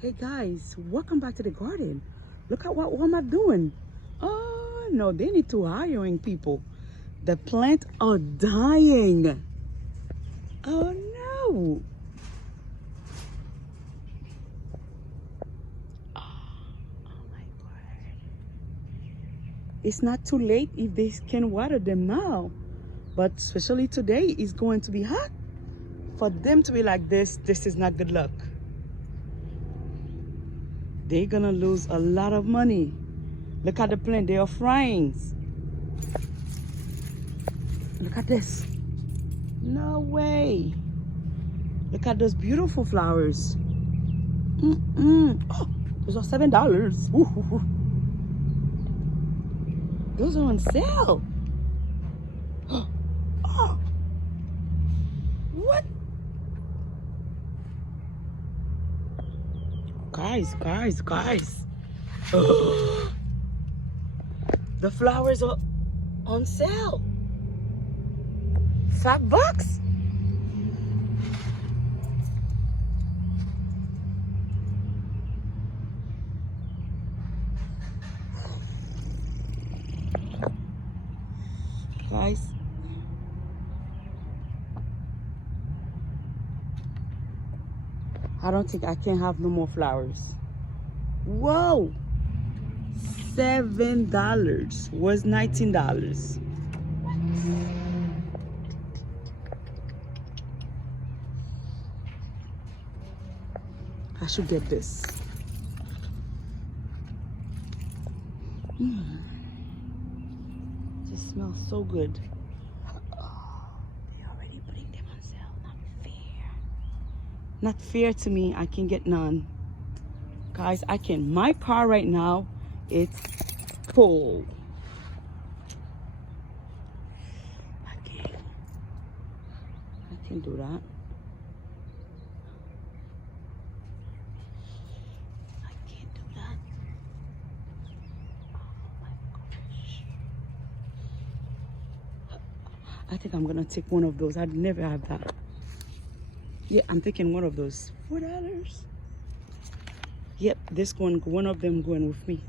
Hey guys, welcome back to the garden. Look at what am I doing? Oh no, they need to hiring people. The plants are dying. Oh no. Oh my God. It's not too late if they can water them now. But especially today, it's going to be hot. For them to be like this is not good luck. They're gonna lose a lot of money. Look at the plant, they are frying. Look at this. No way. Look at those beautiful flowers. Oh, those are $7. Ooh. Those are on sale. Oh, what? Guys. The flowers are on sale. $5. Guys. I don't think I can have no more flowers. Whoa. $7 was $19. I should get this. Just smells so good. Oh, they're already putting them on sale. Not fair. Not fair to me. I can get none. Guys, I can. My car right now, it's full. I can do that. I can't do that. Oh my gosh. I think I'm gonna take one of those. I'd never have that. Yeah, I'm taking one of those. $4. Yep, one of them going with me.